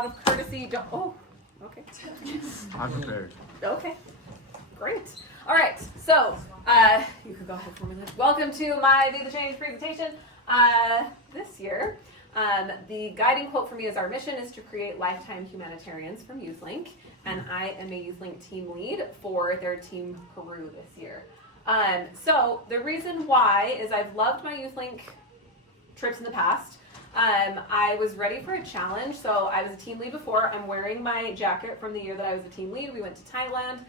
out of courtesy, don't, oh, okay. I'm prepared. Okay, great. All right, so you could go ahead for a minute. Welcome to my Be the Change presentation. This year, the guiding quote for me is, our mission is to create lifetime humanitarians from YouthLink, and I am a YouthLink team lead for their Team Peru this year. So the reason why is I've loved my YouthLink trips in the past. I was ready for a challenge, so I was a team lead before. I'm wearing my jacket from the year that I was a team lead. We went to Thailand,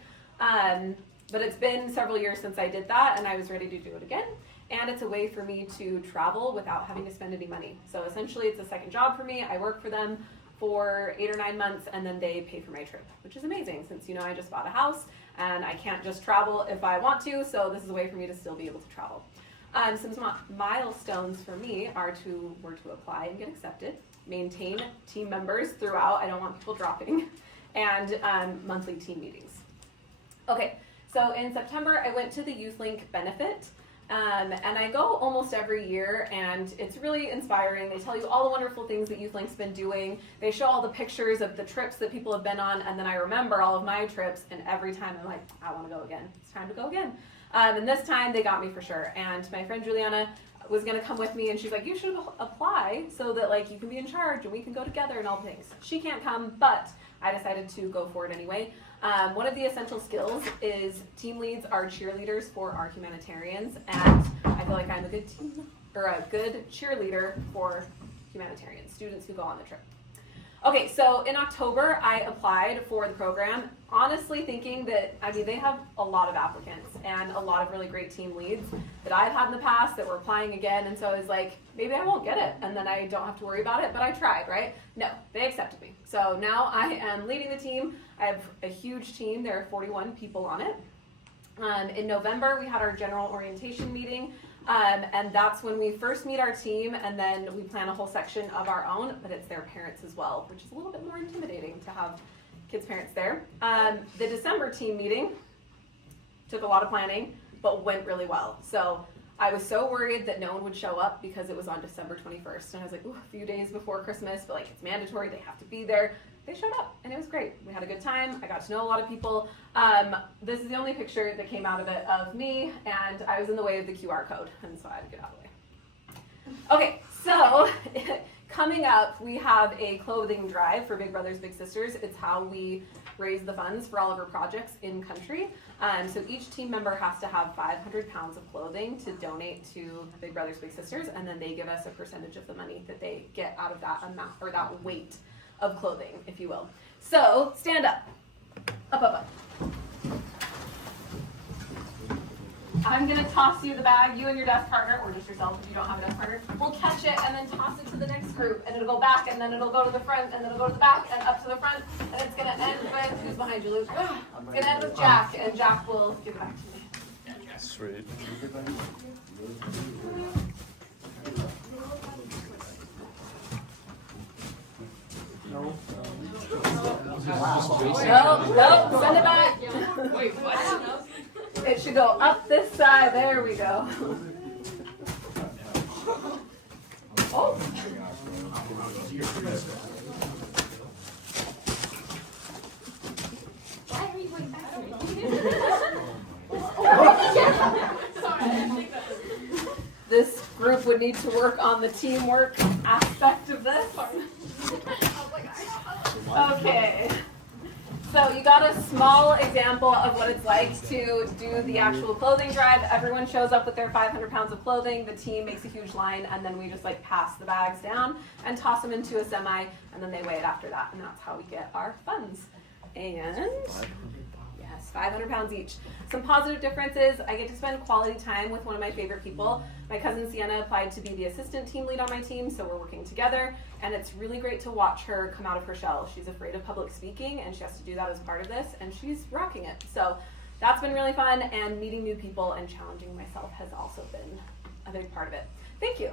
but it's been several years since I did that, and I was ready to do it again. And it's a way for me to travel without having to spend any money. So essentially it's a second job for me. I work for them for 8 or 9 months, and then they pay for my trip, which is amazing since, you know, I just bought a house and I can't just travel if I want to, so this is a way for me to still be able to travel. Some milestones for me were to apply and get accepted, maintain team members throughout, I don't want people dropping, and monthly team meetings. Okay, so in September I went to the YouthLink benefit, and I go almost every year, and it's really inspiring. They tell you all the wonderful things that YouthLink's been doing. They show all the pictures of the trips that people have been on, and then I remember all of my trips, and every time I'm like, I want to go again. It's time to go again. And this time they got me for sure. And my friend Juliana was going to come with me, and she's like, you should apply so that like you can be in charge and we can go together and all the things. She can't come, but I decided to go for it anyway. One of the essential skills is team leads are cheerleaders for our humanitarians, and I feel like I'm a good good cheerleader for humanitarians, students who go on the trip. Okay, so in October I applied for the program, honestly thinking that, I mean, they have a lot of applicants and a lot of really great team leads that I've had in the past that were applying again, and so I was like, maybe I won't get it and then I don't have to worry about it, but I tried, right? No, they accepted me. So now I am leading the team. I have a huge team. There are 41 people on it. In November we had our general orientation meeting. And that's when we first meet our team, and then we plan a whole section of our own, but it's their parents as well, which is a little bit more intimidating to have kids' parents there. The December team meeting took a lot of planning, but went really well. So I was so worried that no one would show up because it was on December 21st, and I was like, ooh, a few days before Christmas, but like it's mandatory, they have to be there. They showed up, and it was great. We had a good time. I got to know a lot of people. This is the only picture that came out of it of me, and I was in the way of the QR code, and so I had to get out of the way. Okay, so coming up, we have a clothing drive for Big Brothers Big Sisters. It's how we raise the funds for all of our projects in country. So each team member has to have 500 pounds of clothing to donate to Big Brothers Big Sisters, and then they give us a percentage of the money that they get out of that amount, or that weight of clothing, if you will. So stand up. Up. I'm gonna toss you the bag, you and your desk partner, or just yourself if you don't have a desk partner. We'll catch it and then toss it to the next group, and it'll go back, and then it'll go to the front, and then it'll go to the back, and up to the front, and it's gonna end with, who's behind you, Luke? It's gonna end with Jack, and Jack will give it back to me. Sweet. No, send it back. Wait, what? It should go up this side. There we go. Oh. Why are you going back to me? This group would need to work on the teamwork aspect of this. Okay, so you got a small example of what it's like to do the actual clothing drive. Everyone shows up with their 500 pounds of clothing. The team makes a huge line, and then we just like pass the bags down and toss them into a semi, and then they weigh it after that, and that's how we get our funds. And yes, 500 pounds each. Some positive differences: I get to spend quality time with one of my favorite people. My cousin Sienna applied to be the assistant team lead on my team, so we're working together, and it's really great to watch her come out of her shell. She's afraid of public speaking, and she has to do that as part of this, and she's rocking it. So that's been really fun, and meeting new people and challenging myself has also been a big part of it. Thank you.